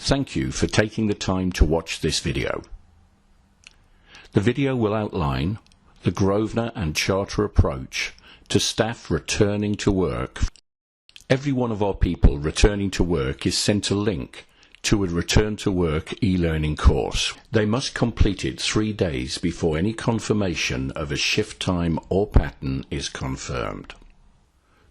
Thank you for taking the time to watch this video. The video will outline the Grosvenor and Charter approach to staff returning to work. Every one of our people returning to work is sent a link to a Return to Work e-learning course. They must complete it 3 days before any confirmation of a shift time or pattern is confirmed.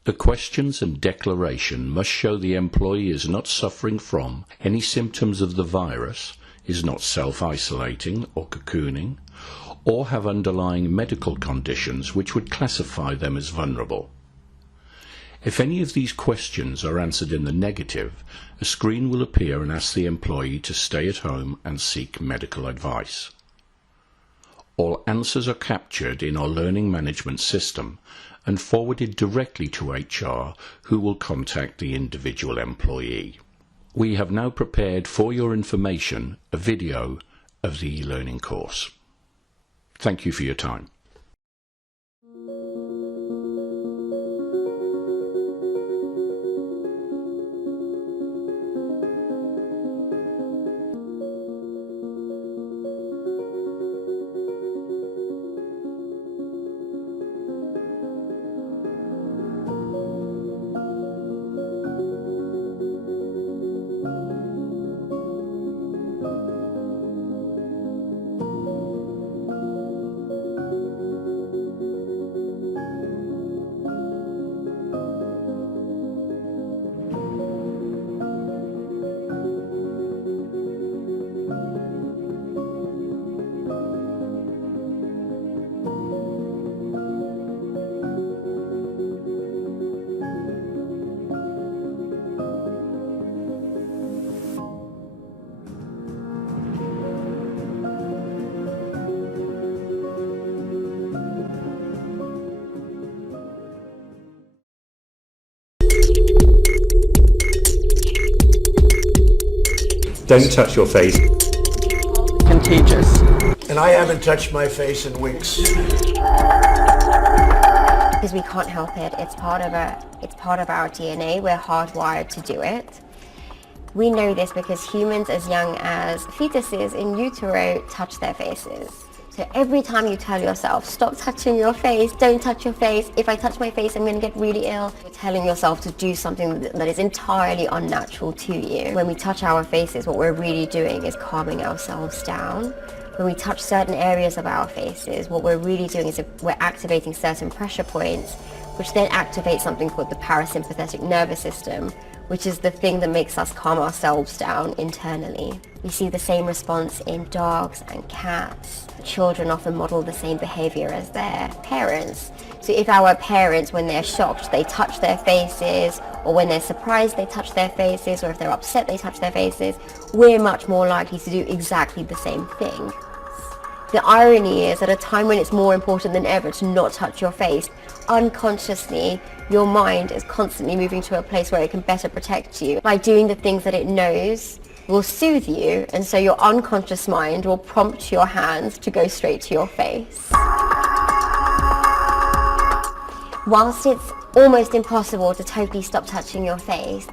The questions and declaration must show the employee is not suffering from any symptoms of the virus, is not self-isolating or cocooning, or have underlying medical conditions which would classify them as vulnerable. If any of these questions are answered in the negative, a screen will appear and ask the employee to stay at home and seek medical advice. All answers are captured in our learning management system and forwarded directly to HR, who will contact the individual employee. We have now prepared for your information a video of the e-learning course. Thank you for your time. Don't touch your face. Contagious. And I haven't touched my face in weeks. Because we can't help it. It's part of our DNA. We're hardwired to do it. We know this because humans as young as fetuses in utero touch their faces. So every time you tell yourself, stop touching your face, don't touch your face, if I touch my face I'm going to get really ill, you're telling yourself to do something that is entirely unnatural to you. When we touch our faces, what we're really doing is calming ourselves down. When we touch certain areas of our faces, what we're really doing is we're activating certain pressure points, which then activates something called the parasympathetic nervous system, which is the thing that makes us calm ourselves down internally. We see the same response in dogs and cats. Children often model the same behavior as their parents. So if our parents, when they're shocked, they touch their faces, or when they're surprised, they touch their faces, or if they're upset, they touch their faces, we're much more likely to do exactly the same thing. The irony is, at a time when it's more important than ever to not touch your face, unconsciously, your mind is constantly moving to a place where it can better protect you. By doing the things that it knows will soothe you, and so your unconscious mind will prompt your hands to go straight to your face. Whilst it's almost impossible to totally stop touching your face,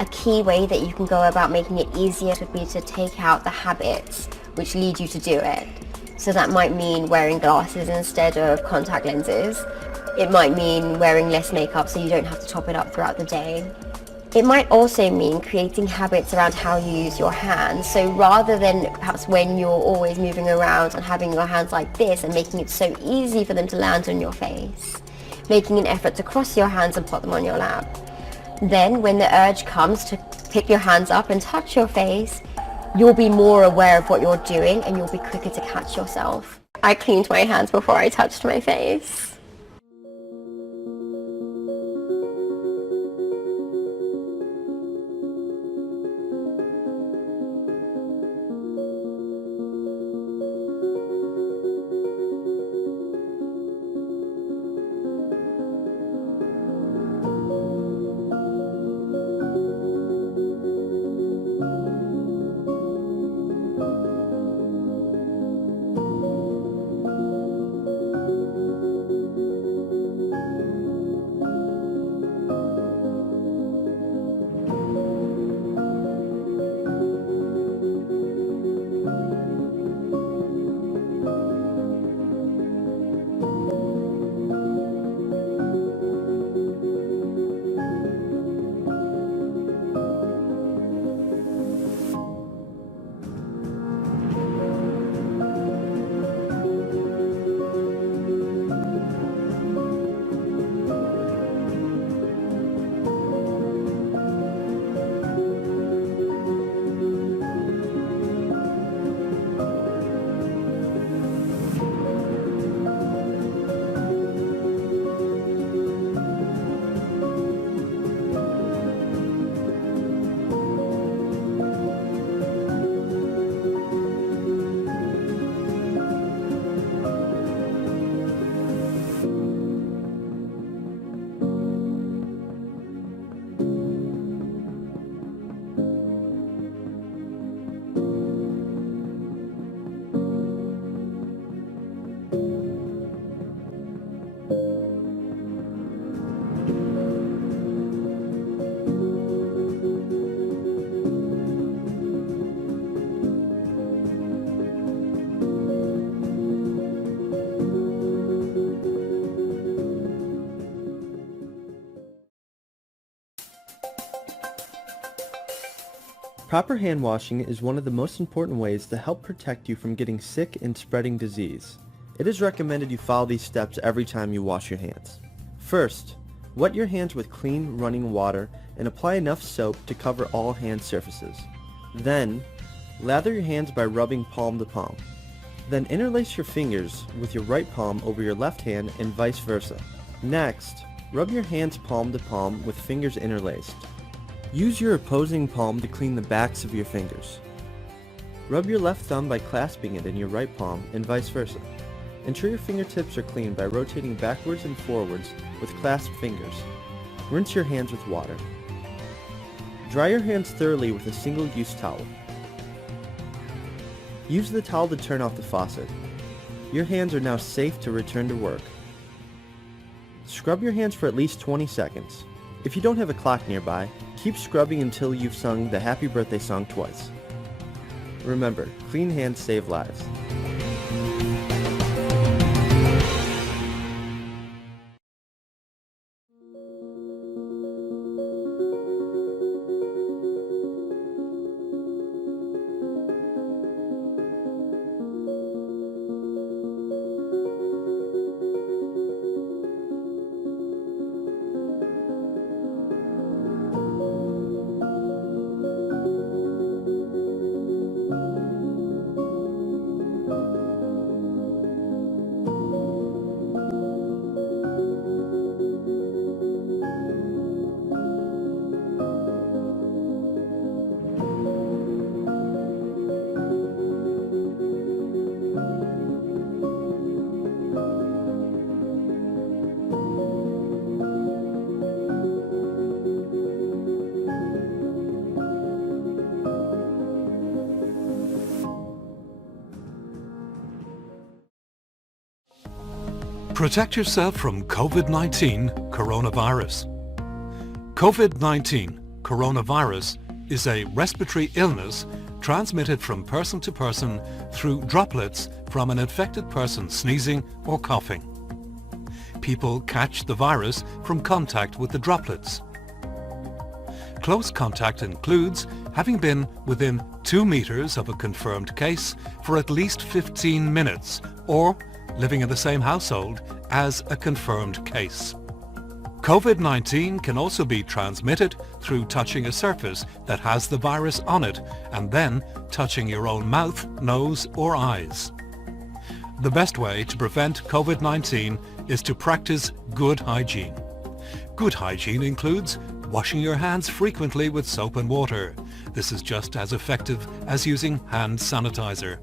a key way that you can go about making it easier would be to take out the habits which lead you to do it. So that might mean wearing glasses instead of contact lenses. It might mean wearing less makeup so you don't have to top it up throughout the day. It might also mean creating habits around how you use your hands. So rather than perhaps when you're always moving around and having your hands like this and making it so easy for them to land on your face, making an effort to cross your hands and put them on your lap. Then when the urge comes to pick your hands up and touch your face, you'll be more aware of what you're doing and you'll be quicker to catch yourself. I cleaned my hands before I touched my face. Proper hand washing is one of the most important ways to help protect you from getting sick and spreading disease. It is recommended you follow these steps every time you wash your hands. First, wet your hands with clean running water and apply enough soap to cover all hand surfaces. Then, lather your hands by rubbing palm to palm. Then interlace your fingers with your right palm over your left hand and vice versa. Next, rub your hands palm to palm with fingers interlaced. Use your opposing palm to clean the backs of your fingers. Rub your left thumb by clasping it in your right palm and vice versa. Ensure your fingertips are clean by rotating backwards and forwards with clasped fingers. Rinse your hands with water. Dry your hands thoroughly with a single-use towel. Use the towel to turn off the faucet. Your hands are now safe to return to work. Scrub your hands for at least 20 seconds. If you don't have a clock nearby, keep scrubbing until you've sung the Happy Birthday song twice. Remember, clean hands save lives. Protect yourself from COVID-19 coronavirus. COVID-19 coronavirus is a respiratory illness transmitted from person to person through droplets from an infected person sneezing or coughing. People catch the virus from contact with the droplets. Close contact includes having been within 2 meters of a confirmed case for at least 15 minutes or living in the same household as a confirmed case. COVID-19 can also be transmitted through touching a surface that has the virus on it and then touching your own mouth, nose or eyes. The best way to prevent COVID-19 is to practice good hygiene. Good hygiene includes washing your hands frequently with soap and water. This is just as effective as using hand sanitizer.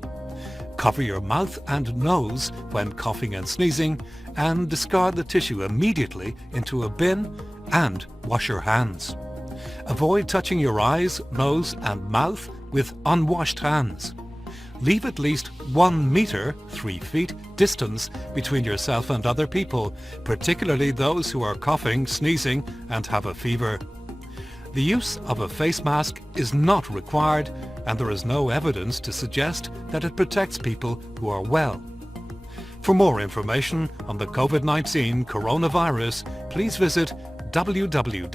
Cover your mouth and nose when coughing and sneezing and discard the tissue immediately into a bin and wash your hands. Avoid touching your eyes, nose and mouth with unwashed hands. Leave at least 1 meter, 3 feet, distance between yourself and other people, particularly those who are coughing, sneezing and have a fever. The use of a face mask is not required and there is no evidence to suggest that it protects people who are well. For more information on the COVID-19 coronavirus, please visit www.hse.ie.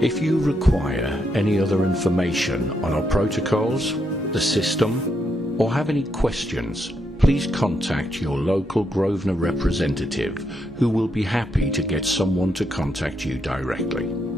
If you require any other information on our protocols, the system, or have any questions, please contact your local Grosvenor representative, who will be happy to get someone to contact you directly.